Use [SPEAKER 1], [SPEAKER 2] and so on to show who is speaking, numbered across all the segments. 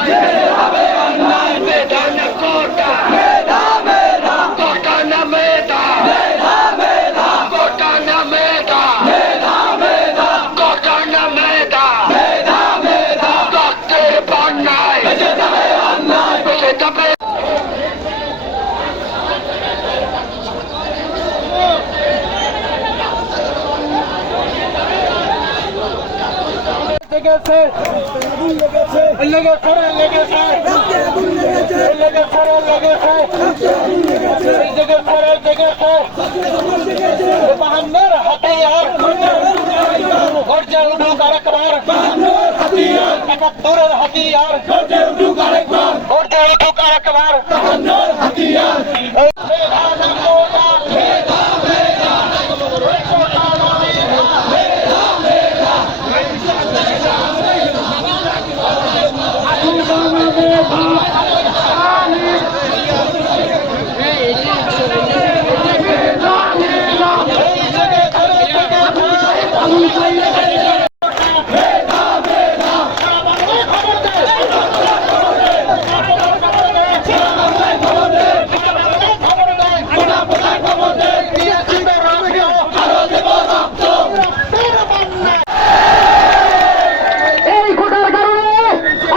[SPEAKER 1] বাইরে অন্যায় আপনারা দেখছেন
[SPEAKER 2] লেগেছে। লেগেছে। লেগেছে লেগেছে। লেগেছে লেগেছে। বাহান্নর হাতিয়ার। গর্জে উঠুক আরেকবার। একাত্তরের হাতিয়ার
[SPEAKER 3] কোটার কারণে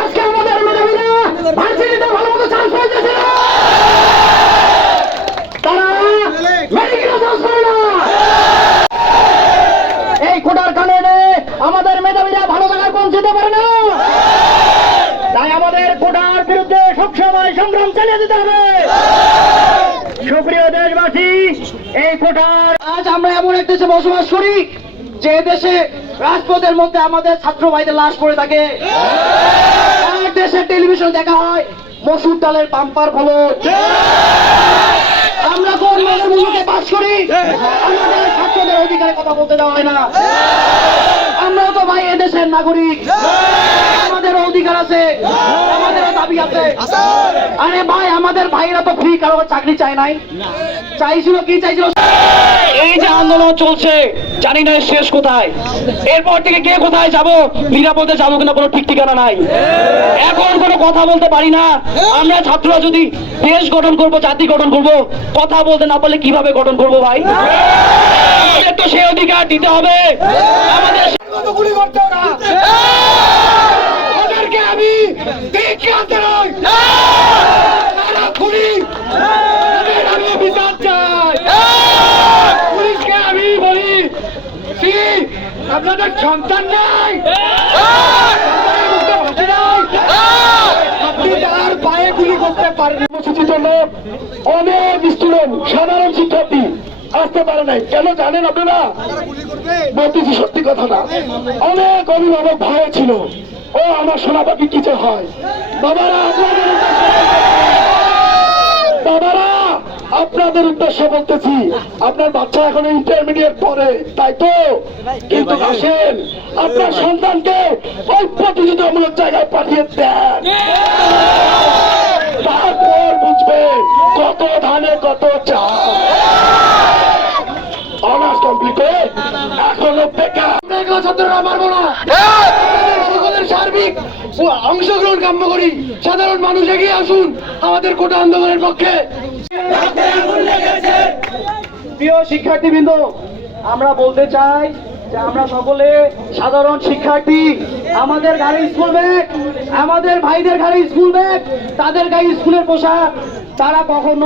[SPEAKER 3] আজকে আমাদের মেধাবীরা ভার্সিটিতে ভালো মতো চান্স পাইতেছে না। তারা মেডিকেলে চান্স পায় না এই কোটার কারণে আমাদের মেধাবীরা ভালো জায়গায় পৌঁছতে পারে না তাই আমাদের কোটার বিরুদ্ধে সবসময় সংগ্রাম চালিয়ে যেতে হবে। সুপ্রিয় দেশবাসী, এই কোটার আজ আমরা এমন এক দেশে বসবাস করি, যে দেশে রাজপথের মধ্যে আমাদের ছাত্র ভাইদের লাশ পড়ে থাকে। দেশের টেলিভিশন দেখা হয়, মসুর ডালের পাম্পার ফলক। আমরা কোন মনের মুলুকে বাস করি, আমাদের ছাত্রদের অধিকারে কথা বলতে দেওয়া হয় না। আমরাও তো ভাই এদেশের নাগরিক আমাদের অধিকার আছে আমাদেরও দাবি আছে। আরে ভাই আমাদের ভাইরা তো ফ্রি কারও চাকরি চায় নাই। চাইছিল কি চাইছিল? এই যে আন্দোলন চলছে জানি না শেষ কোথায়। এরপর থেকে কে কোথায় যাব নিরাপদে যাব কিনা কোনো ঠিক ঠিকানা নাই। এখন কোনো কথা বলতে পারি না। আমরা ছাত্ররা যদি দেশ গঠন করব জাতি গঠন করব কথা বলতে না পারলে কীভাবে গঠন করব ভাই? আমাদের তো সেই অধিকার দিতে হবে। আমাদের
[SPEAKER 4] গুলি করতে আমি দেখে আনতে তারা খুনি। ওদের আমি বিচার চাই। পুলিশকে আমি বলি আপনাদের সন্তান নাই। করতে পারেন কর্মসূচির জন্য অনেক স্টুডেন্ট সাধারণ শিক্ষার্থী আসতে পারে নাই। কেন জানেন আপনারা? বলতেছি সত্যি কথা না। অনেক অভিভাবক ভয়ে ছিল। ও আমার সোনা পাখি কিছু হয়? বাবারা আপনাদের বাবারা আপনাদের উদ্দেশ্যে বলতেছি আপনার বাচ্চা এখন ইন্টারমিডিয়েট পড়ে তাই তো? কিন্তু আসেন আপনার সন্তানকে ওই প্রতিযোগিতামূলক জায়গায় পাঠিয়ে দেন। তারপর বুঝবে কত ধানে কত চাল। অনার্স কমপ্লিট করে এখনও বেকার। ছাত্ররা মারবো না অংশগ্রহণ কাম্য করি। সাধারণ মানুষ এগিয়ে আসুন আমাদের কোটা আন্দোলনের পক্ষে।
[SPEAKER 3] প্রিয় শিক্ষার্থীবৃন্দ, আমরা বলতে চাই যে আমরা সকলে সাধারণ শিক্ষার্থী। আমাদের গাড়ি স্কুল ব্যাগ, আমাদের ভাইদের ঘরে স্কুল ব্যাগ, তাদের গায়ে স্কুলের পোশাক, তারা কখনো